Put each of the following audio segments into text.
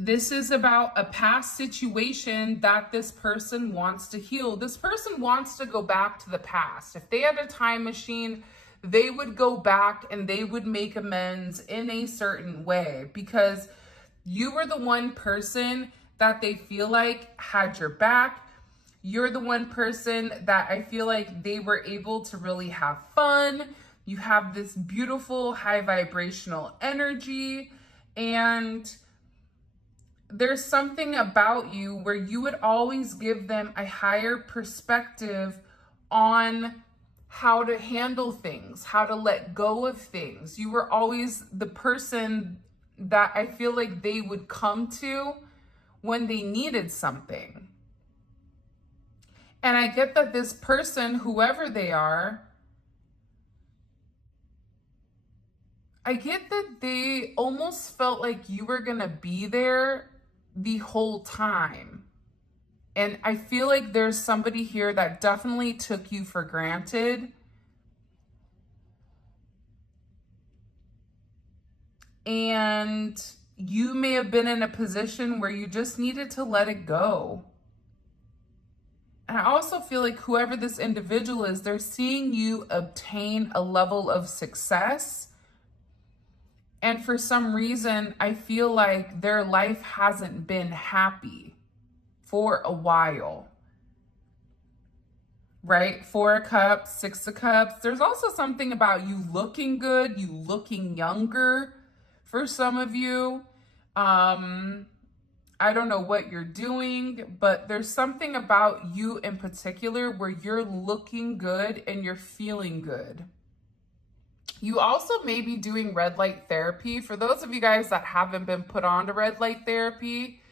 This is about a past situation that this person wants to heal. This person wants to go back to the past. If they had a time machine, they would go back and they would make amends in a certain way, because you were the one person that they feel like had your back. You're the one person that I feel like they were able to really have fun. You have this beautiful high vibrational energy, and there's something about you where you would always give them a higher perspective on how to handle things, how to let go of things. You were always the person that I feel like they would come to when they needed something. And I get that this person, whoever they are, I get that they almost felt like you were going to be there the whole time. And I feel like there's somebody here that definitely took you for granted. And you may have been in a position where you just needed to let it go. And I also feel like whoever this individual is, they're seeing you obtain a level of success. And for some reason, I feel like their life hasn't been happy for a while, right? 4 of Cups, 6 of Cups. There's also something about you looking good, you looking younger for some of you. I don't know what you're doing, but there's something about you in particular where you're looking good and you're feeling good. You also may be doing red light therapy. For those of you guys that haven't been put on to red light therapy,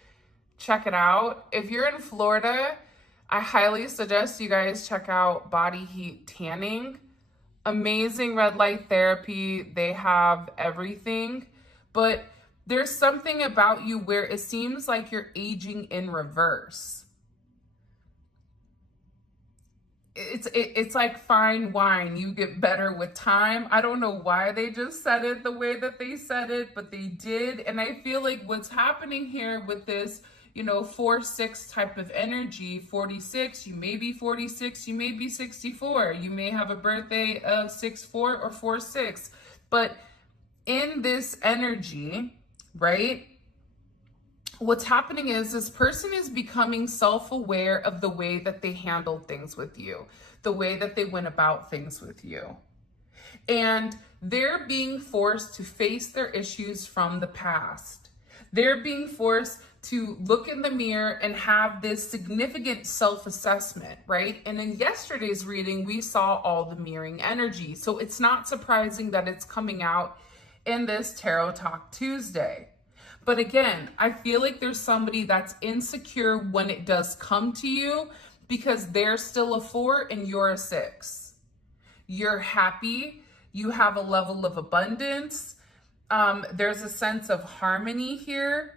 check it out. If you're in Florida, I highly suggest you guys check out Body Heat Tanning. Amazing red light therapy. They have everything. But there's something about you where it seems like you're aging in reverse. It's like fine wine. You get better with time. I don't know why they just said it the way that they said it, but they did. And I feel like what's happening here with this, 4-6 type of energy, 46, you may be 46, you may be 64. You may have a birthday of 6-4 or 4-6. But in this energy, right? What's happening is this person is becoming self-aware of the way that they handled things with you, the way that they went about things with you. And they're being forced to face their issues from the past. They're being forced to look in the mirror and have this significant self-assessment, right? And in yesterday's reading, we saw all the mirroring energy. So it's not surprising that it's coming out in this Tarot Talk Tuesday. But again, I feel like there's somebody that's insecure when it does come to you because they're still a 4 and you're a 6. You're happy. You have a level of abundance. There's a sense of harmony here.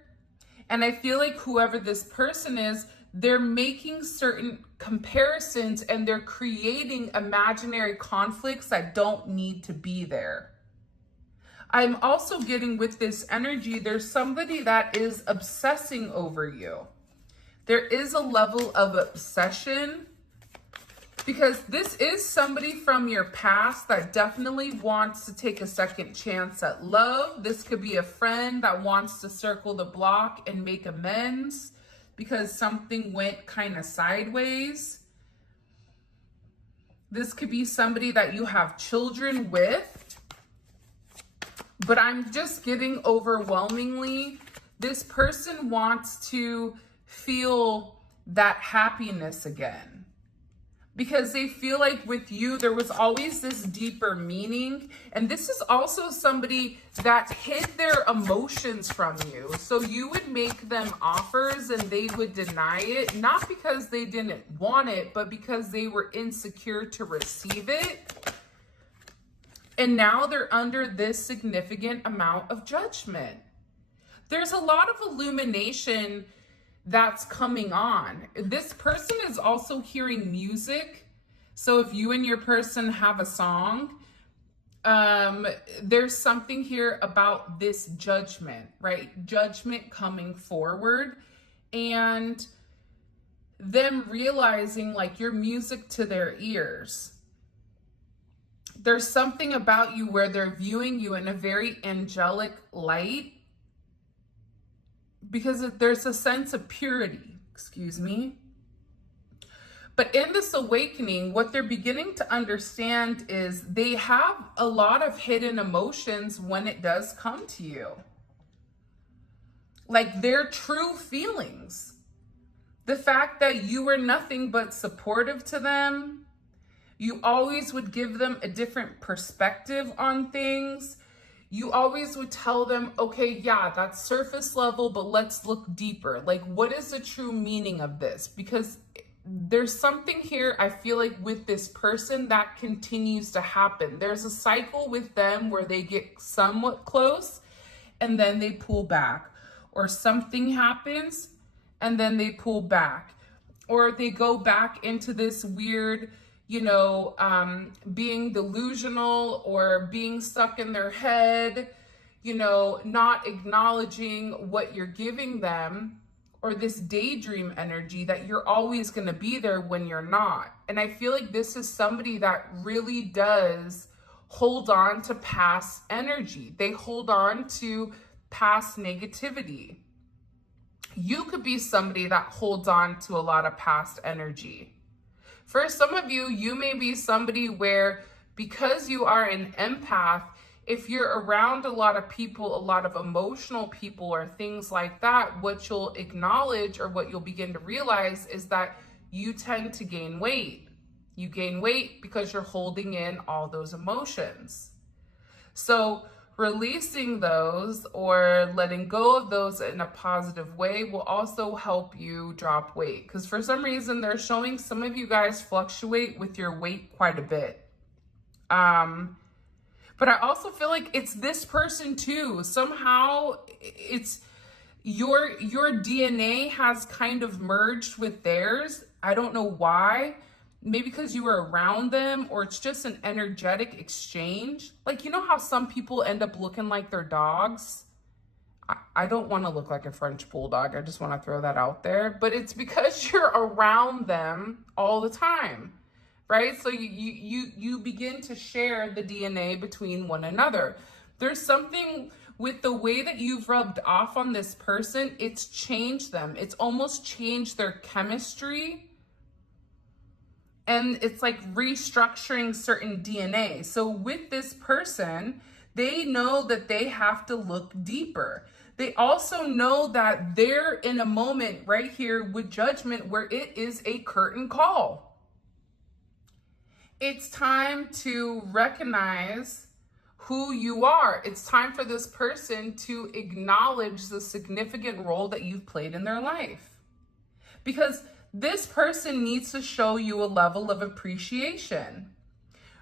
And I feel like whoever this person is, they're making certain comparisons and they're creating imaginary conflicts that don't need to be there. I'm also getting with this energy, there's somebody that is obsessing over you. There is a level of obsession because this is somebody from your past that definitely wants to take a second chance at love. This could be a friend that wants to circle the block and make amends because something went kind of sideways. This could be somebody that you have children with. But I'm just getting overwhelmingly, this person wants to feel that happiness again. Because they feel like with you, there was always this deeper meaning. And this is also somebody that hid their emotions from you. So you would make them offers and they would deny it, not because they didn't want it, but because they were insecure to receive it. And now they're under this significant amount of judgment. There's a lot of illumination that's coming on. This person is also hearing music. So if you and your person have a song, There's something here about this judgment, right? Judgment coming forward and them realizing like you're music to their ears. There's something about you where they're viewing you in a very angelic light because there's a sense of purity, excuse me. But in this awakening, what they're beginning to understand is they have a lot of hidden emotions when it does come to you. Like their true feelings. The fact that you were nothing but supportive to them. You always would give them a different perspective on things. You always would tell them, okay, yeah, that's surface level, but let's look deeper. Like, what is the true meaning of this? Because there's something here, I feel like, with this person that continues to happen. There's a cycle with them where they get somewhat close and then they pull back. Or something happens and then they pull back. Or they go back into this weird, being delusional or being stuck in their head, not acknowledging what you're giving them, or this daydream energy that you're always going to be there when you're not. And I feel like this is somebody that really does hold on to past energy. They hold on to past negativity. You could be somebody that holds on to a lot of past energy. For some of you, you may be somebody where, because you are an empath, if you're around a lot of people, a lot of emotional people or things like that, what you'll acknowledge or what you'll begin to realize is that you tend to gain weight. You gain weight because you're holding in all those emotions. So releasing those or letting go of those in a positive way will also help you drop weight. Because for some reason, they're showing some of you guys fluctuate with your weight quite a bit. But I also feel like it's this person too. Somehow it's your DNA has kind of merged with theirs. I don't know why. Maybe because you were around them, or it's just an energetic exchange. Like, you know how some people end up looking like their dogs? I don't want to look like a French bulldog. I just want to throw that out there. But it's because you're around them all the time, right? So you begin to share the DNA between one another. There's something with the way that you've rubbed off on this person. It's changed them. It's almost changed their chemistry. And it's like restructuring certain DNA. So with this person, they know that they have to look deeper. They also know that they're in a moment right here with judgment where it is a curtain call. It's time to recognize who you are. It's time for this person to acknowledge the significant role that you've played in their life. Because this person needs to show you a level of appreciation.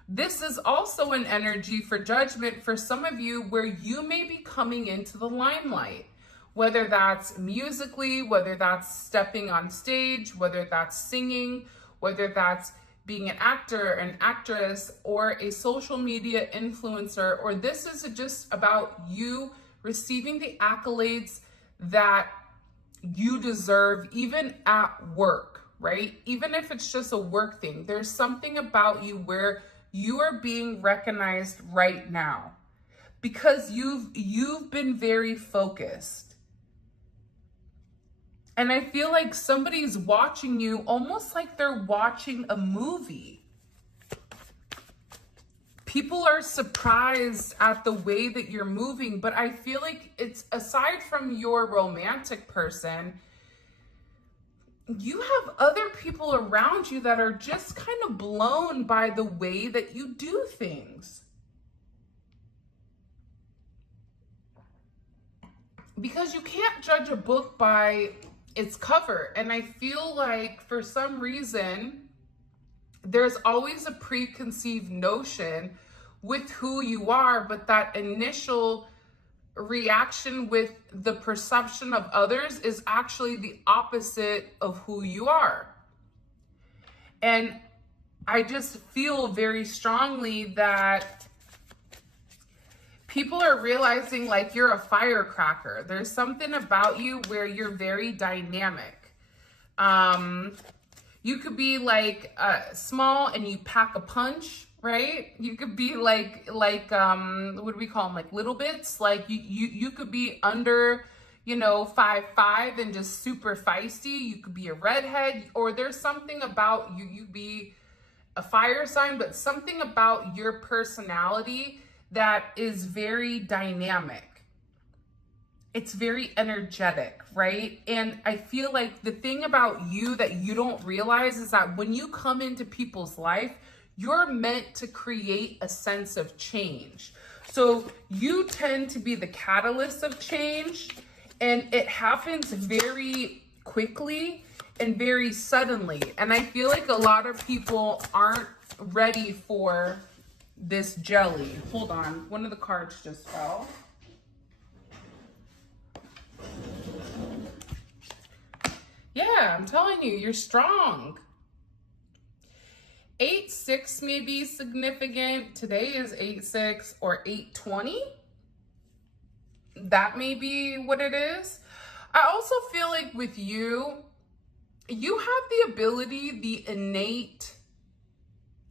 This is also an energy for judgment for some of you where you may be coming into the limelight, whether that's musically, whether that's stepping on stage, whether that's singing, whether that's being an actor, an actress, or a social media influencer, or this is just about you receiving the accolades that you deserve, even at work, right? Even if it's just a work thing, there's something about you where you are being recognized right now because you've been very focused. And I feel like somebody's watching you almost like they're watching a movie. People are surprised at the way that you're moving, but I feel like it's, aside from your romantic person, you have other people around you that are just kind of blown by the way that you do things. Because you can't judge a book by its cover. And I feel like for some reason, there's always a preconceived notion with who you are, but that initial reaction with the perception of others is actually the opposite of who you are. And I just feel very strongly that people are realizing like you're a firecracker. There's something about you where you're very dynamic. You could be like small and you pack a punch, right? You could be like what do we call them? Like little bits. Like you could be under, you know, 5'5" and just super feisty. You could be a redhead, or there's something about you. You be a fire sign, but something about your personality that is very dynamic. It's very energetic, right? And I feel like the thing about you that you don't realize is that when you come into people's life, you're meant to create a sense of change. So you tend to be the catalyst of change, and it happens very quickly and very suddenly. And I feel like a lot of people aren't ready for this jelly. Hold on, one of the cards just fell. Yeah, I'm telling you, you're strong. 8-6 may be significant. Today is 8-6 or 8-20. That may be what it is. I also feel like with you, you have the ability, the innate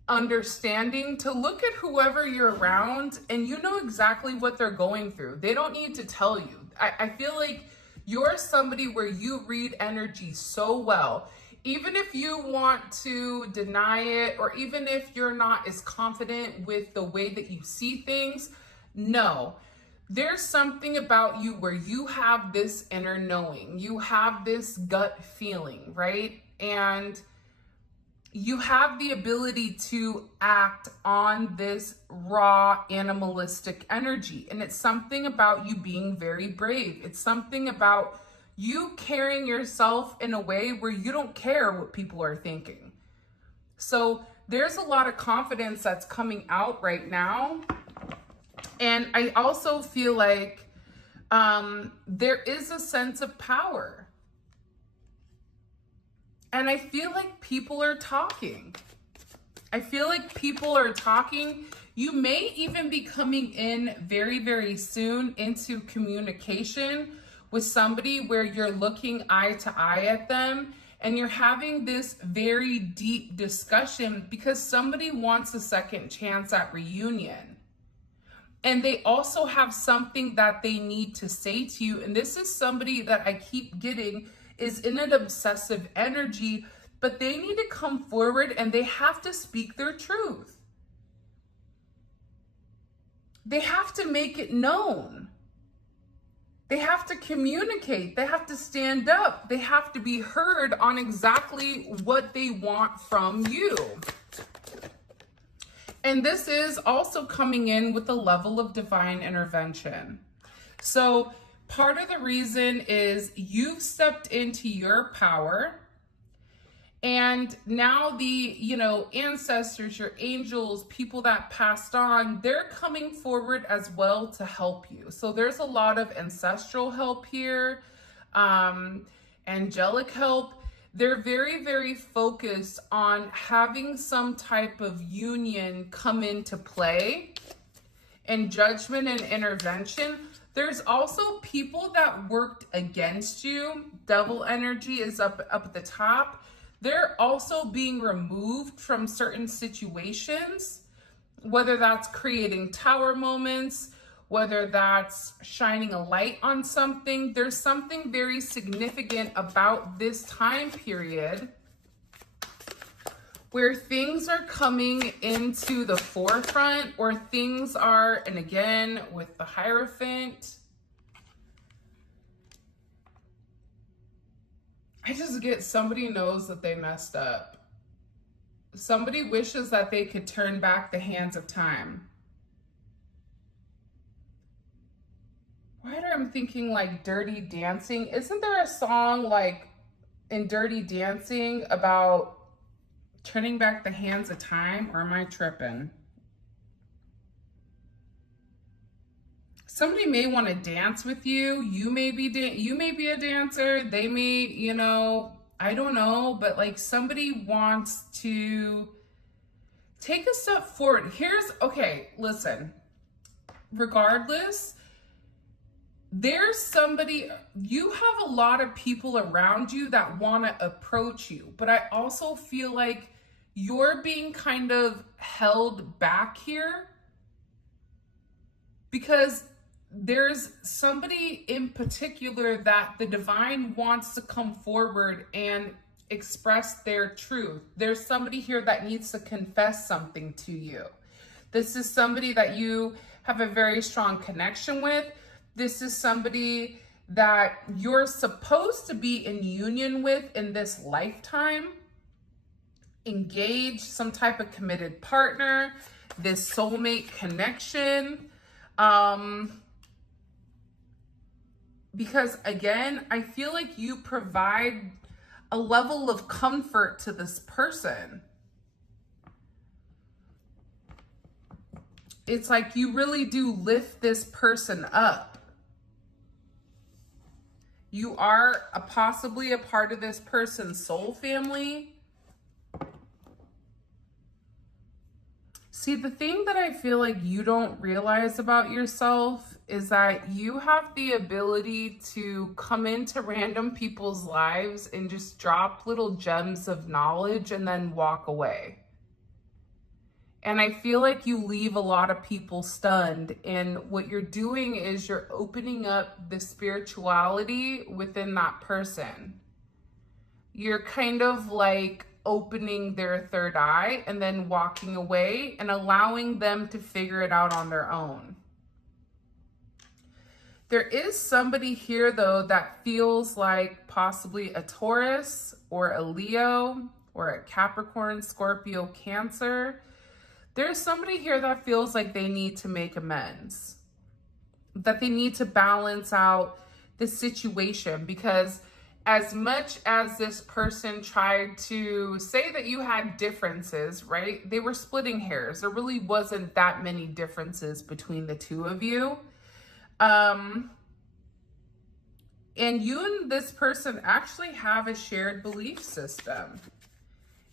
understanding to look at whoever you're around and you know exactly what they're going through. They don't need to tell you. I feel like you're somebody where you read energy so well. Even if you want to deny it, or even if you're not as confident with the way that you see things, no. There's something about you where you have this inner knowing. You have this gut feeling, right? And you have the ability to act on this raw animalistic energy. And it's something about you being very brave. It's something about you carrying yourself in a way where you don't care what people are thinking. So there's a lot of confidence that's coming out right now. And I also feel like there is a sense of power. And I feel like people are talking. I feel like people are talking. You may even be coming in very, very soon into communication with somebody where you're looking eye to eye at them and you're having this very deep discussion because somebody wants a second chance at reunion. And they also have something that they need to say to you. And this is somebody that I keep getting is in an obsessive energy, but they need to come forward and they have to speak their truth. They have to make it known. They have to communicate. They have to stand up. They have to be heard on exactly what they want from you. And this is also coming in with a level of divine intervention. So part of the reason is you've stepped into your power, and now the, ancestors, your angels, people that passed on, they're coming forward as well to help you. So there's a lot of ancestral help here, angelic help. They're very, very focused on having some type of union come into play, and judgment and intervention. There's also people that worked against you. Devil energy is up at the top. They're also being removed from certain situations, whether that's creating tower moments, whether that's shining a light on something. There's something very significant about this time period where things are coming into the forefront, or things are, and again, with the Hierophant, I just get somebody knows that they messed up. Somebody wishes that they could turn back the hands of time. Why am I thinking like Dirty Dancing? Isn't there a song like in Dirty Dancing about turning back the hands of time, or am I tripping? Somebody may want to dance with you. You may be a dancer. They may, I don't know, but like somebody wants to take a step forward. Okay, listen. regardless, there's somebody, you have a lot of people around you that want to approach you, but I also feel like you're being kind of held back here because there's somebody in particular that the divine wants to come forward and express their truth. There's somebody here that needs to confess something to you. This is somebody that you have a very strong connection with. This is somebody that you're supposed to be in union with in this lifetime. Engaged, some type of committed partner, this soulmate connection. Because again, I feel like you provide a level of comfort to this person. It's like you really do lift this person up. You are possibly a part of this person's soul family. See, the thing that I feel like you don't realize about yourself is that you have the ability to come into random people's lives and just drop little gems of knowledge and then walk away. And I feel like you leave a lot of people stunned. And what you're doing is you're opening up the spirituality within that person. You're kind of like opening their third eye and then walking away and allowing them to figure it out on their own. There is somebody here though that feels like possibly a Taurus or a Leo or a Capricorn, Scorpio, Cancer. There's somebody here that feels like they need to make amends, that they need to balance out the situation, because as much as this person tried to say that you had differences, right? They were splitting hairs. There really wasn't that many differences between the two of you. And you and this person actually have a shared belief system.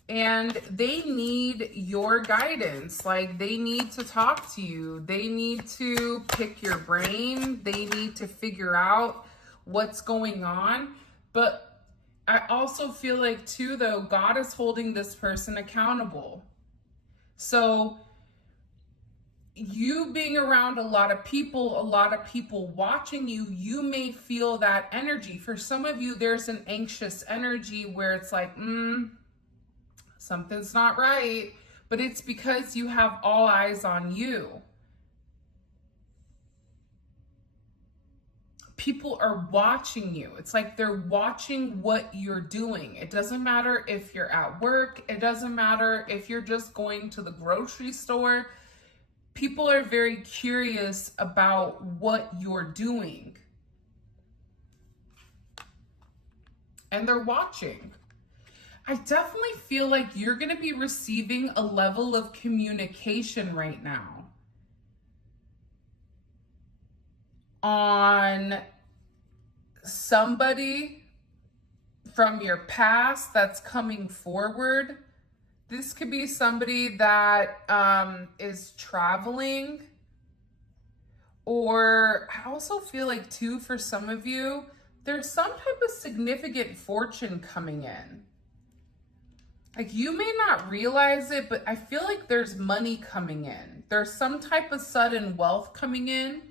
And they need your guidance. Like, they need to talk to you. They need to pick your brain. They need to figure out what's going on. But I also feel like too, though, God is holding this person accountable. So you being around a lot of people watching you, you may feel that energy. For some of you, there's an anxious energy where it's like, something's not right, but it's because you have all eyes on you. People are watching you. It's like they're watching what you're doing. It doesn't matter if you're at work. It doesn't matter if you're just going to the grocery store. People are very curious about what you're doing. And they're watching. I definitely feel like you're going to be receiving a level of communication right now on somebody from your past that's coming forward. This could be somebody that is traveling. Or I also feel like too, for some of you, there's some type of significant fortune coming in. Like, you may not realize it, but I feel like there's money coming in. There's some type of sudden wealth coming in,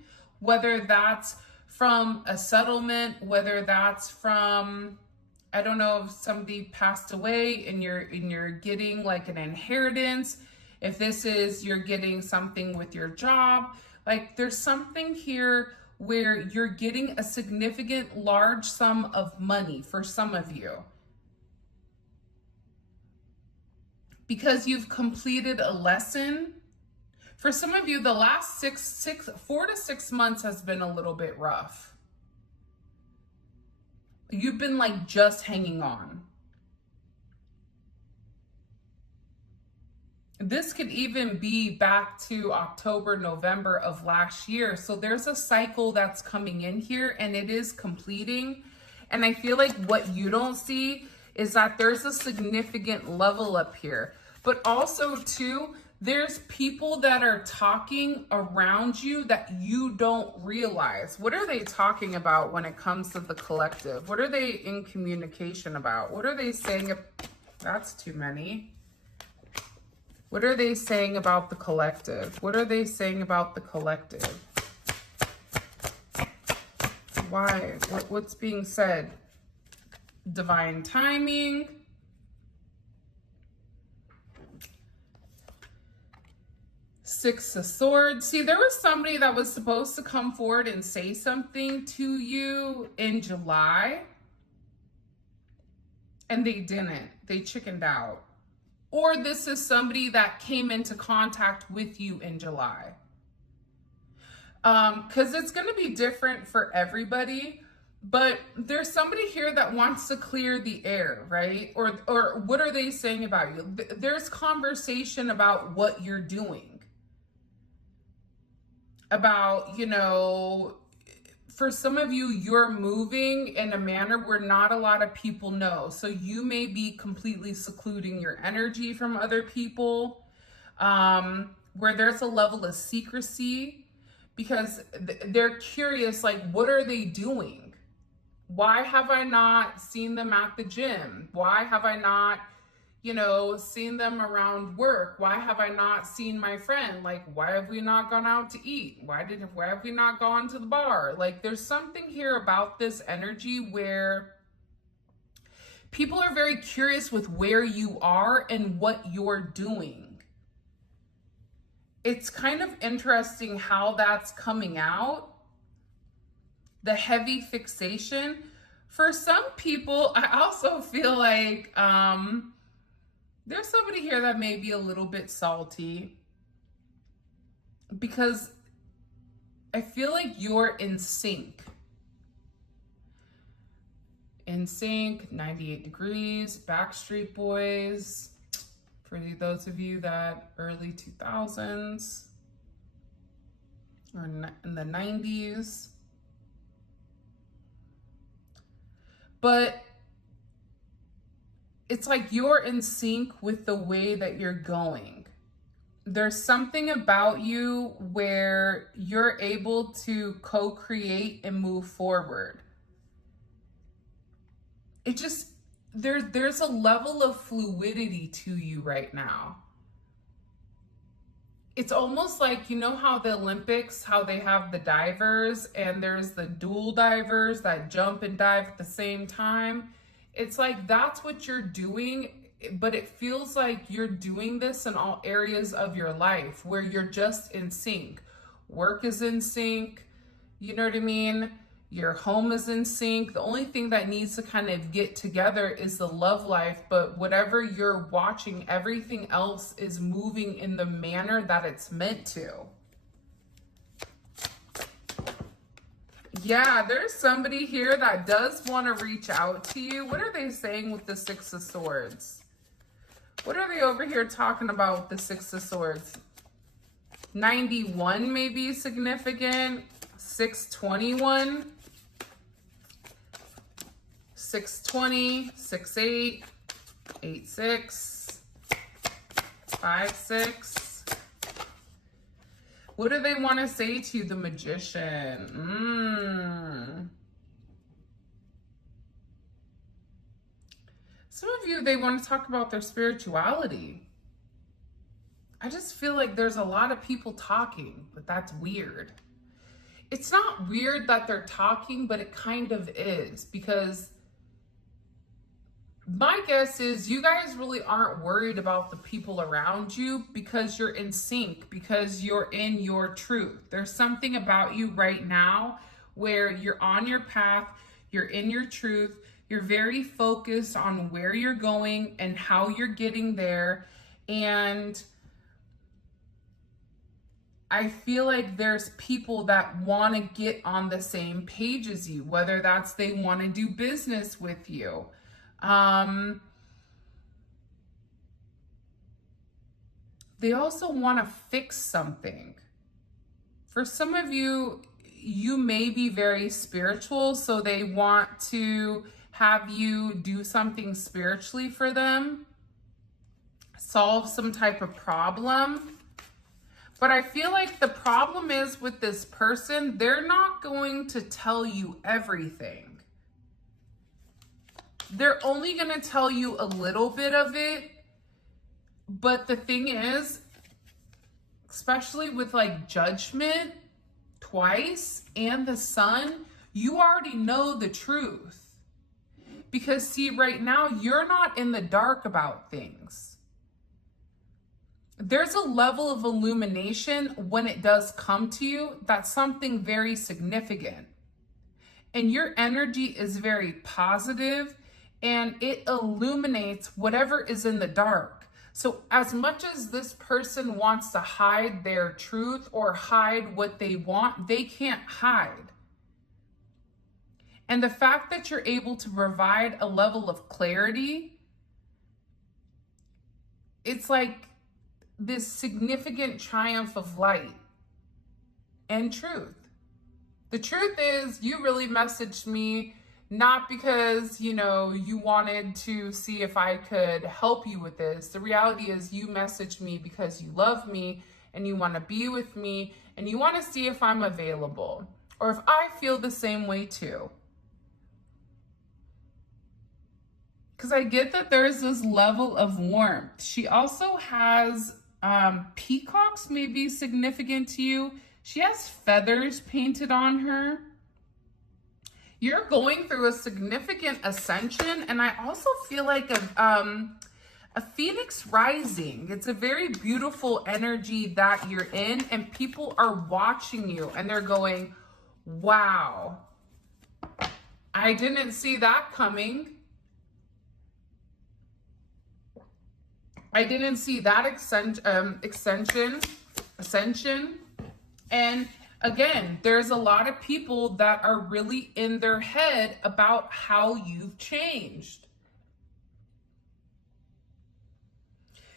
whether that's from a settlement, whether that's from, I don't know, if somebody passed away and you're getting like an inheritance. If this is, you're getting something with your job. Like, there's something here where you're getting a significant large sum of money for some of you. Because you've completed a lesson. For some of you, the last 4 to 6 months has been a little bit rough. You've been like just hanging on. This could even be back to October, November of last year. So there's a cycle that's coming in here and it is completing. And I feel like what you don't see is that there's a significant level up here. But also too, There's people that are talking around you that you don't realize. What are they talking about when it comes to the collective? What are they in communication about? What are they saying? That's too many. What are they saying about the collective? What are they saying about the collective? Why? What's being said? Divine timing. Six of Swords. See, there was somebody that was supposed to come forward and say something to you in July, and they didn't. They chickened out. Or this is somebody that came into contact with you in July. Because it's going to be different for everybody, but there's somebody here that wants to clear the air, right? Or what are they saying about you? There's conversation about what you're doing. About, you know, for some of you, you're moving in a manner where not a lot of people know. So you may be completely secluding your energy from other people, where there's a level of secrecy, because they're curious, like, what are they doing? Why have I not seen them at the gym? Why have I not, you know, seen them around work? Why have I not seen my friend? Like, why have we not gone out to eat? Why have we not gone to the bar? Like, there's something here about this energy where people are very curious with where you are and what you're doing. It's kind of interesting how that's coming out. The heavy fixation. For some people, I also feel like, there's somebody here that may be a little bit salty because I feel like you're in sync. In sync, 98 Degrees, Backstreet Boys, for those of you that early 2000s or in the 90s. But it's like you're in sync with the way that you're going. There's something about you where you're able to co-create and move forward. It just, there's a level of fluidity to you right now. It's almost like, you know how the Olympics, how they have the divers and there's the dual divers that jump and dive at the same time? It's like that's what you're doing, but it feels like you're doing this in all areas of your life where you're just in sync. Work is in sync, you know what I mean? Your home is in sync. The only thing that needs to kind of get together is the love life, but whatever you're watching, everything else is moving in the manner that it's meant to. Yeah, there's somebody here that does want to reach out to you. What are they saying with the Six of Swords? What are they over here talking about with the Six of Swords? 91 may be significant. 621. 620. 68. 86. 56. What do they want to say to you, the Magician? Some of you, they want to talk about their spirituality. I just feel like there's a lot of people talking, but that's weird. It's not weird that they're talking, but it kind of is, because my guess is you guys really aren't worried about the people around you because you're in sync, because you're in your truth. There's something about you right now where you're on your path, you're in your truth, you're very focused on where you're going and how you're getting there. And I feel like there's people that want to get on the same page as you, whether that's they want to do business with you. They also want to fix something. For some of you, you may be very spiritual, so they want to have you do something spiritually for them, solve some type of problem. But I feel like the problem is with this person, they're not going to tell you everything. They're only going to tell you a little bit of it. But the thing is, especially with like Judgment twice and the Sun, you already know the truth. Because see, right now, you're not in the dark about things. There's a level of illumination when it does come to you that's something very significant. And your energy is very positive and it illuminates whatever is in the dark. So as much as this person wants to hide their truth or hide what they want, they can't hide. And the fact that you're able to provide a level of clarity, it's like this significant triumph of light and truth. The truth is, you really messaged me not because, you know, you wanted to see if I could help you with this. The reality is you messaged me because you love me and you want to be with me and you want to see if I'm available or if I feel the same way too. Because I get that there's this level of warmth. She also has peacocks, may be significant to you. She has feathers painted on her. You're going through a significant ascension, and I also feel like a phoenix rising. It's a very beautiful energy that you're in, and people are watching you, and they're going, wow, I didn't see that coming. I didn't see that ascension. And again, there's a lot of people that are really in their head about how you've changed.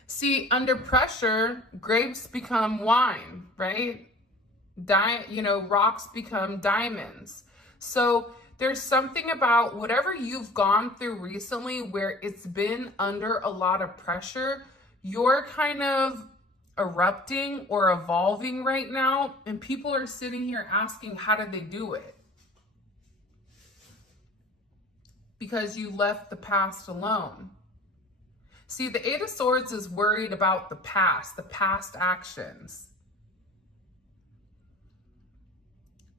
See, under pressure, grapes become wine, right? Rocks become diamonds. So there's something about whatever you've gone through recently where it's been under a lot of pressure, you're kind of erupting or evolving right now, and people are sitting here asking, how did they do it? Because you left the past alone. See, the Eight of Swords is worried about the past actions.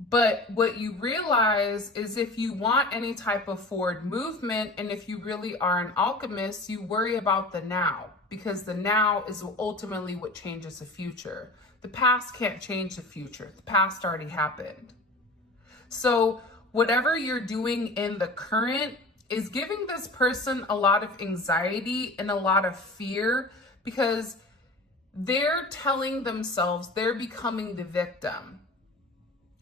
But what you realize is if you want any type of forward movement, and if you really are an alchemist, you worry about the now, because the now is ultimately what changes the future. The past can't change the future. The past already happened. So whatever you're doing in the current is giving this person a lot of anxiety and a lot of fear, because they're telling themselves they're becoming the victim.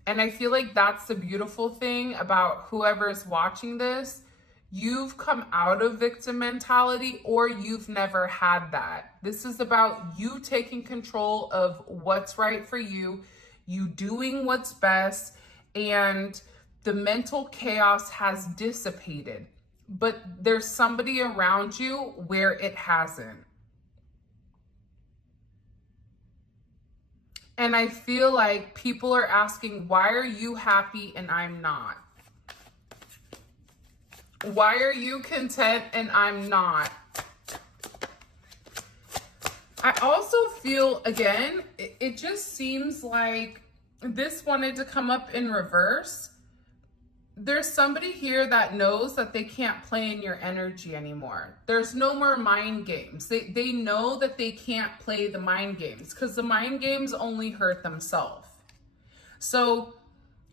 And I feel like that's the beautiful thing about whoever's watching this. You've come out of victim mentality, or you've never had that. This is about you taking control of what's right for you, you doing what's best, and the mental chaos has dissipated. But there's somebody around you where it hasn't. And I feel like people are asking, why are you happy and I'm not? Why are you content and I'm not? I also feel, again, it just seems like this wanted to come up in reverse. There's somebody here that knows that they can't play in your energy anymore. There's no more mind games. They know that they can't play the mind games, because the mind games only hurt themselves. So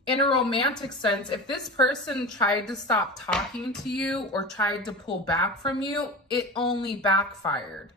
in a romantic sense, if this person tried to stop talking to you or tried to pull back from you, it only backfired.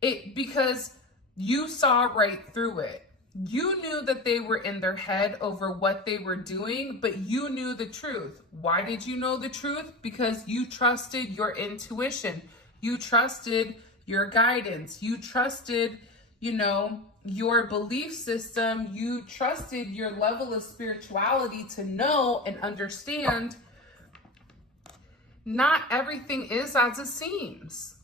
Because you saw right through it. You knew that they were in their head over what they were doing, but you knew the truth. Why did you know the truth? Because you trusted your intuition. You trusted your guidance. You trusted, your belief system. You trusted your level of spirituality to know and understand not everything is as it seems.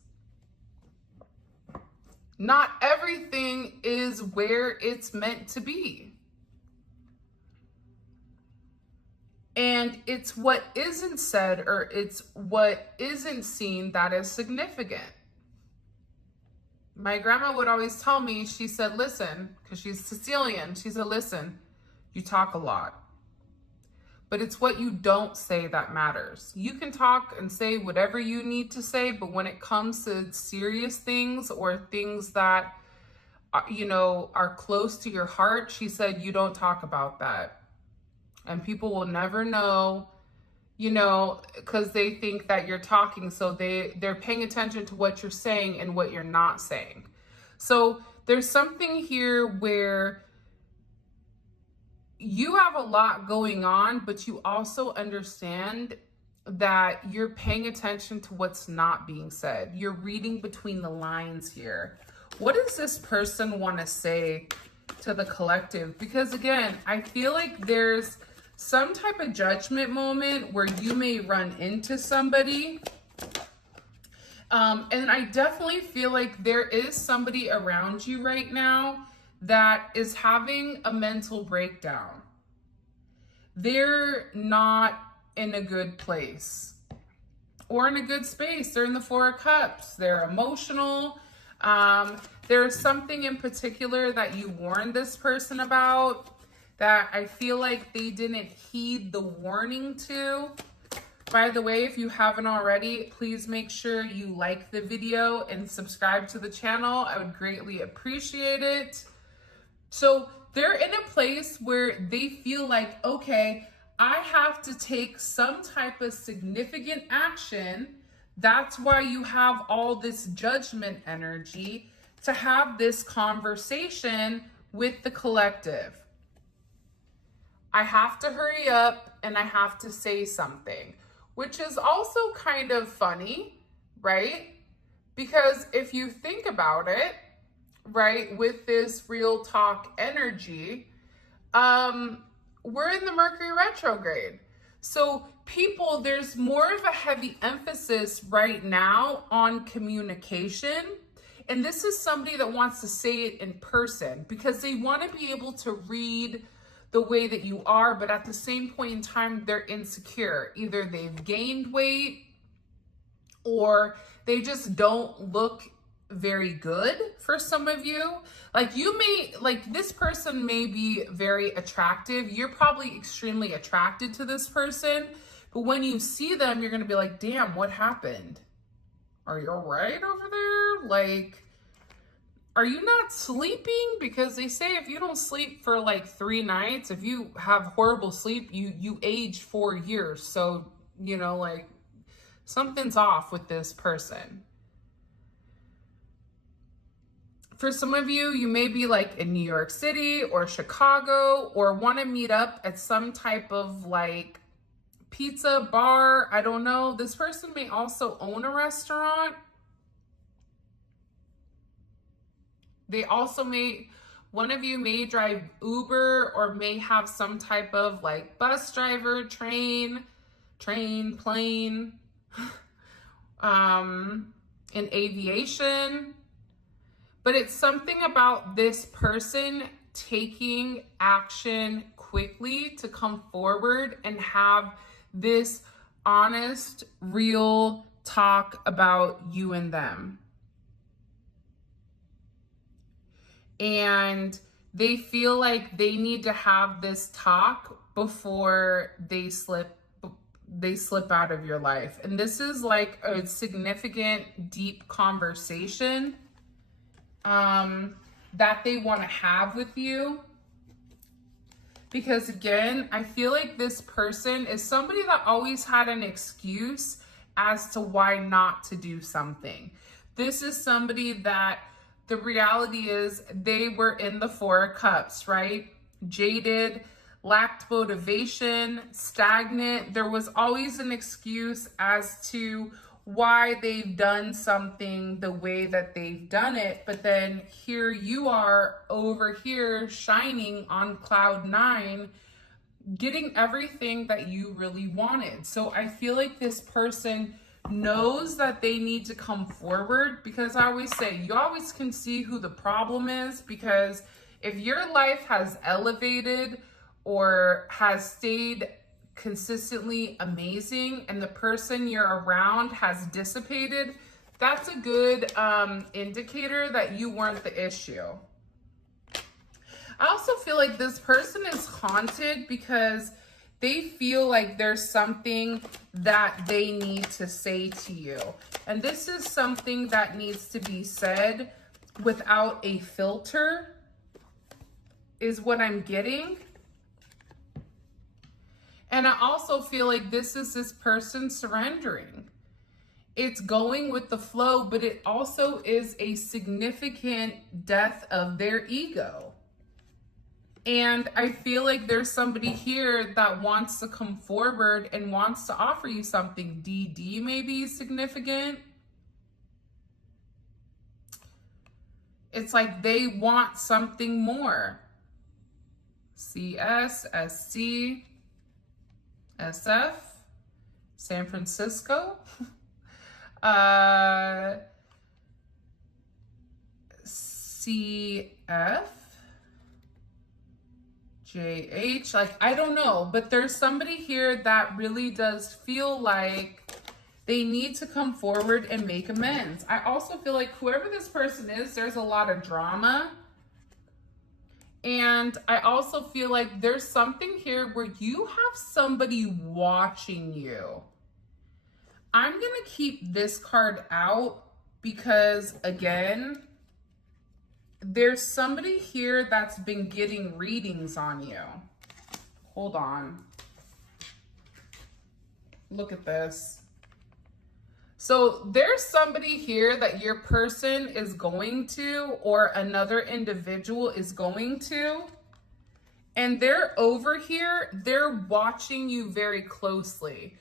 Not everything is where it's meant to be. And it's what isn't said, or it's what isn't seen, that is significant. My grandma would always tell me, she said, listen, because she's Sicilian, she said, listen, you talk a lot, but it's what you don't say that matters. You can talk and say whatever you need to say, but when it comes to serious things or things that, you know, are close to your heart, she said, you don't talk about that. And people will never know, you know, because they think that you're talking. So they're paying attention to what you're saying and what you're not saying. So there's something here where you have a lot going on, but you also understand that you're paying attention to what's not being said. You're reading between the lines here. What does this person want to say to the collective? Because again, I feel like there's some type of judgment moment where you may run into somebody. And I definitely feel like there is somebody around you right now that is having a mental breakdown. They're not in a good place or in a good space. They're in the Four of Cups. They're emotional. There's something in particular that you warned this person about that I feel like they didn't heed the warning to. By the way, if you haven't already, please make sure you like the video and subscribe to the channel. I would greatly appreciate it. So they're in a place where they feel like, okay, I have to take some type of significant action. That's why you have all this judgment energy to have this conversation with the collective. I have to hurry up and I have to say something, which is also kind of funny, right? Because if you think about it, right, with this real talk energy, we're in the Mercury retrograde. So people, there's more of a heavy emphasis right now on communication. And this is somebody that wants to say it in person because they want to be able to read the way that you are, but at the same point in time, they're insecure. Either they've gained weight or they just don't look very good for some of you. Like you may, like this person may be very attractive. You're probably extremely attracted to this person, but when you see them, you're going to be like, damn, what happened? Are you all right over there? Like, are you not sleeping? Because they say if you don't sleep for like 3 nights, if you have horrible sleep, you age 4 years. So, you know, like something's off with this person. For some of you, you may be like in New York City or Chicago or want to meet up at some type of like pizza bar. I don't know. This person may also own a restaurant. They also one of you may drive Uber or may have some type of like bus driver, train, plane, in aviation. But it's something about this person taking action quickly to come forward and have this honest, real talk about you and them. And they feel like they need to have this talk before they slip out of your life. And this is like a significant, deep conversation that they want to have with you. Because again, I feel like this person is somebody that always had an excuse as to why not to do something. This is somebody that the reality is they were in the Four of Cups, right? Jaded, lacked motivation, stagnant. There was always an excuse as to why they've done something the way that they've done it. But then here you are over here shining on cloud 9, getting everything that you really wanted. So I feel like this person knows that they need to come forward, because I always say you always can see who the problem is, because if your life has elevated or has stayed consistently amazing and the person you're around has dissipated, that's a good indicator that you weren't the issue. I also feel like this person is haunted because they feel like there's something that they need to say to you. And this is something that needs to be said without a filter, is what I'm getting. And I also feel like this is this person surrendering. It's going with the flow, but it also is a significant death of their ego. And I feel like there's somebody here that wants to come forward and wants to offer you something. DD maybe significant. It's like they want something more. CS, SC, SF, San Francisco, CF, JH, like, I don't know, but there's somebody here that really does feel like they need to come forward and make amends. I also feel like whoever this person is, there's a lot of drama. And I also feel like there's something here where you have somebody watching you. I'm going to keep this card out because, again, there's somebody here that's been getting readings on you. Hold on. Look at this. So there's somebody here that your person is going to, or another individual is going to, and they're over here, they're watching you very closely.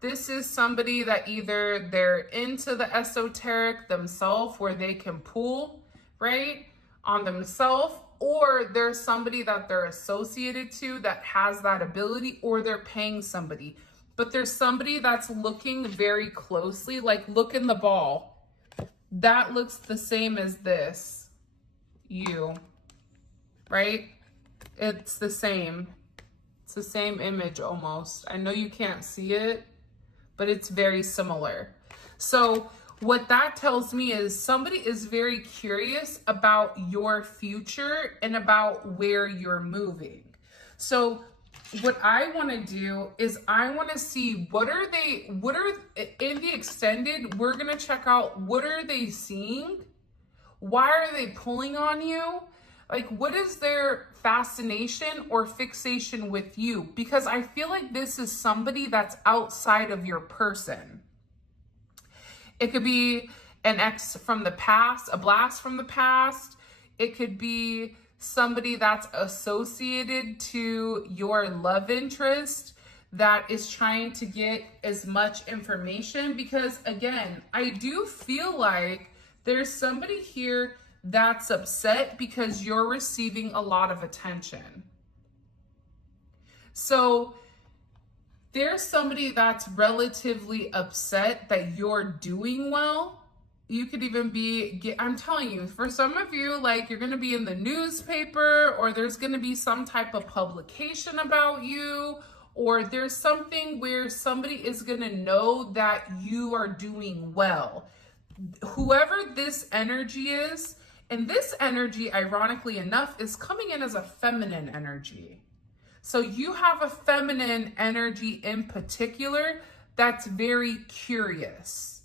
This is somebody that either they're into the esoteric themselves, where they can pull, right, on themselves, or there's somebody that they're associated to that has that ability, or they're paying somebody. But there's somebody that's looking very closely, like, look in the ball. That looks the same as this. You, right? It's the same. It's the same image almost. I know you can't see it, but it's very similar. So what that tells me is somebody is very curious about your future and about where you're moving. So what I want to do is I want to see what are in the extended, we're going to check out what are they seeing? Why are they pulling on you? Like, what is their fascination or fixation with you? Because I feel like this is somebody that's outside of your person. It could be an ex from the past, a blast from the past. It could be somebody that's associated to your love interest that is trying to get as much information, because again, I do feel like there's somebody here that's upset because you're receiving a lot of attention. So there's somebody that's relatively upset that you're doing well. You could even be, I'm telling you, for some of you, like, you're going to be in the newspaper, or there's going to be some type of publication about you, or there's something where somebody is going to know that you are doing well. Whoever this energy is, and this energy, ironically enough, is coming in as a feminine energy. So you have a feminine energy in particular that's very curious.